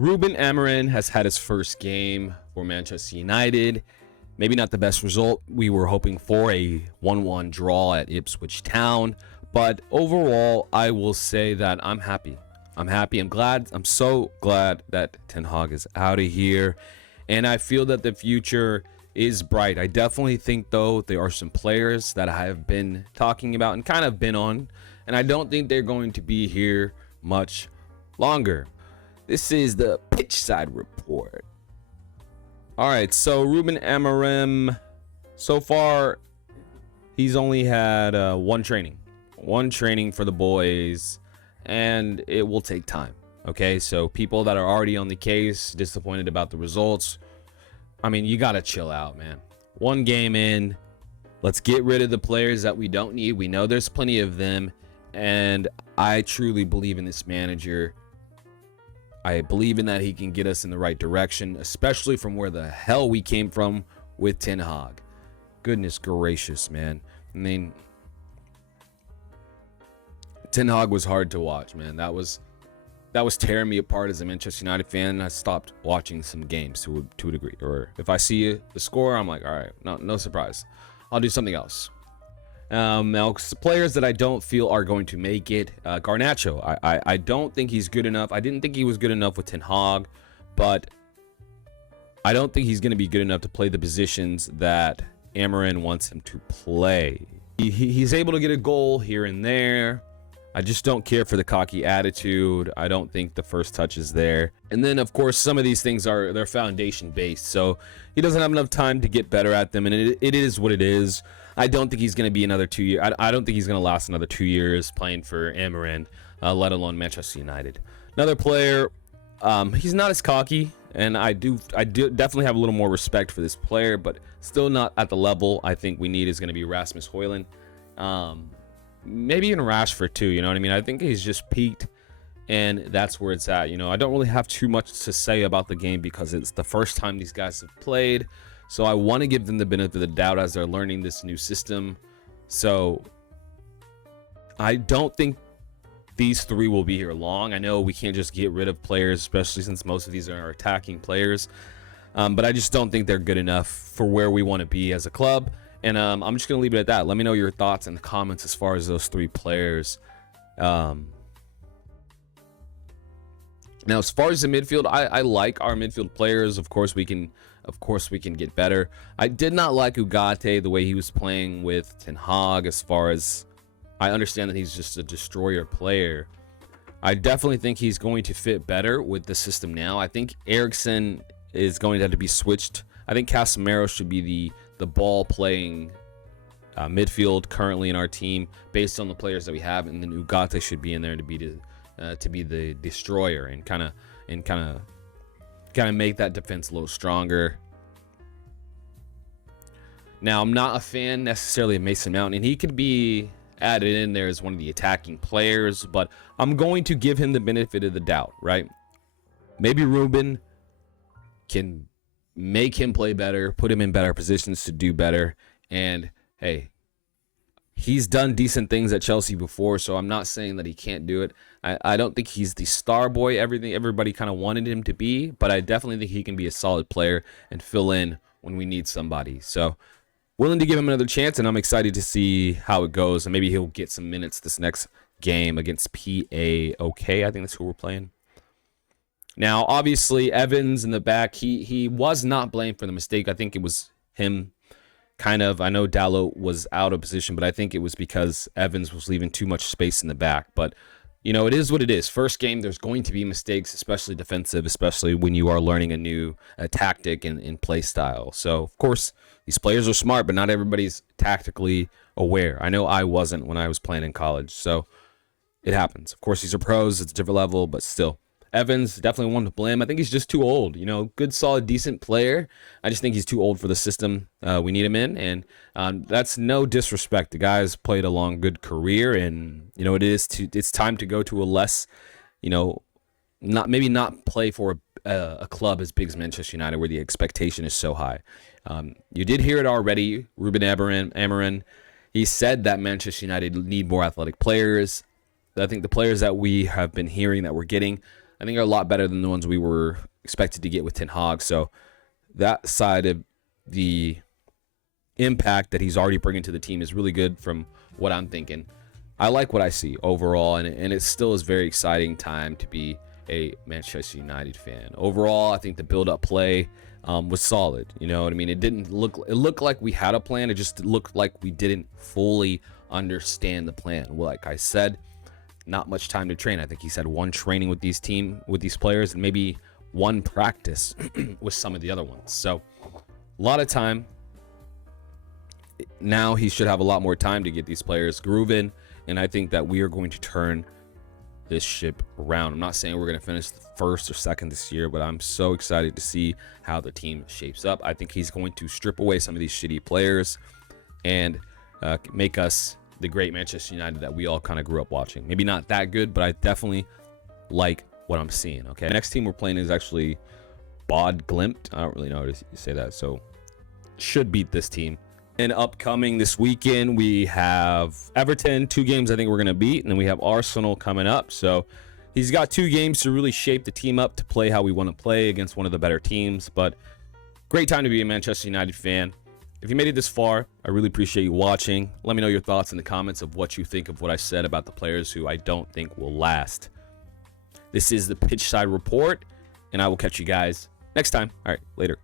Ruben has had his first game for Manchester United. Maybe not the best result. We were hoping for a 1-1 draw at Ipswich Town. But overall, I will say that I'm happy. I'm happy. I'm glad. I'm so glad that Ten Hag is out of here. And I feel that the future is bright. I definitely think, though, there are some players that I have been talking about and kind of been on. And I don't think they're going to be here much longer. This is the pitch side report. All right, so Ruben Amorim, so far, he's only had one training for the boys, and it will take time. Okay, so people that are already on the case, disappointed about the results, I mean, you got to chill out, man. One game in, let's get rid of the players that we don't need. We know there's plenty of them, and I truly believe in this manager. I believe in that he can get us in the right direction, especially from where the hell we came from with Ten Hag. Goodness gracious, man. I mean, Ten Hag was hard to watch, man. That was tearing me apart as a Manchester United fan, and I stopped watching some games to a degree. Or if I see the score, I'm like, all right, no surprise. I'll do something else. Now, players that I don't feel are going to make it. Garnacho, I don't think he's good enough. I didn't think he was good enough with Ten Hag, but I don't think he's going to be good enough to play the positions that Amorim wants him to play. He's able to get a goal here and there. I just don't care for the cocky attitude. I don't think the first touch is there. And then, of course, some of these things they're foundation based, so he doesn't have enough time to get better at them, and it is what it is. I don't think he's going to be another 2 years. I don't think he's going to last another 2 years playing for Amorim, let alone Manchester United. Another player, he's not as cocky, and I do definitely have a little more respect for this player, but still not at the level I think we need is going to be Rasmus Højlund. Maybe even Rashford too, you know what I mean? I think he's just peaked, and that's where it's at. You know, I don't really have too much to say about the game because it's the first time these guys have played. So I want to give them the benefit of the doubt as they're learning this new system. So I don't think these three will be here long. I know we can't just get rid of players, especially since most of these are attacking players. But I just don't think they're good enough for where we want to be as a club. And I'm just going to leave it at that. Let me know your thoughts in the comments as far as those three players. Now, as far as the midfield, I like our midfield players. Of course, we can get better. I did not like Ugarte, the way he was playing with Ten Hag. As far as I understand that he's just a destroyer player. I definitely think he's going to fit better with the system now. I think Eriksen is going to have to be switched. I think Casemiro should be the ball playing midfield currently in our team based on the players that we have, and then Ugarte should be in there to be the destroyer and kind of make that defense a little stronger. Now, I'm not a fan necessarily of Mason Mount, and he could be added in there as one of the attacking players, but I'm going to give him the benefit of the doubt, right? Maybe Ruben can make him play better, put him in better positions to do better. And hey, he's done decent things at Chelsea before, so I'm not saying that he can't do it. I don't think he's the star boy everybody kind of wanted him to be, but I definitely think he can be a solid player and fill in when we need somebody. So willing to give him another chance, and I'm excited to see how it goes, and maybe he'll get some minutes this next game against PAOK. I think that's who we're playing. Now, obviously, Evans in the back, he was not blamed for the mistake. I think it was him, kind of. I know Dalot was out of position, but I think it was because Evans was leaving too much space in the back. But, you know, it is what it is. First game, there's going to be mistakes, especially defensive, especially when you are learning a new tactic and play style. So, of course, these players are smart, but not everybody's tactically aware. I know I wasn't when I was playing in college, so it happens. Of course, these are pros. It's a different level, but still. Evans, definitely one to blame. I think he's just too old. You know, good, solid, decent player. I just think he's too old for the system we need him in. And that's no disrespect. The guy's played a long, good career. And, you know, it's time to go to a less, you know, not play for a club as big as Manchester United where the expectation is so high. You did hear it already. Ruben Amorim, he said that Manchester United need more athletic players. I think the players that we have been hearing that we're getting, I think are a lot better than the ones we were expected to get with Ten Hag. So that side of the impact that he's already bringing to the team is really good from what I'm thinking. I like what I see overall, and it still is very exciting time to be a Manchester United fan. Overall, I think the build-up play was solid. You know what I mean? It looked like we had a plan. It just looked like we didn't fully understand the plan. Well, like I said, not much time to train. I think he said one training with these players, and maybe one practice with some of the other ones. So a lot of time. Now he should have a lot more time to get these players grooving, and I think that we are going to turn this ship around. I'm not saying we're going to finish first or second this year, but I'm so excited to see how the team shapes up. I think he's going to strip away some of these shitty players and make us the great Manchester United that we all kind of grew up watching. Maybe not that good, but I definitely like what I'm seeing. Okay, the next team we're playing is actually Bod Glimt. I don't really know how to say that, so should beat this team. And upcoming this weekend, we have Everton, 2 games I think we're going to beat, and then we have Arsenal coming up. So he's got 2 games to really shape the team up to play how we want to play against one of the better teams. But great time to be a Manchester United fan. If you made it this far, I really appreciate you watching. Let me know your thoughts in the comments of what you think of what I said about the players who I don't think will last. This is the Pitchside Report, and I will catch you guys next time. All right, later.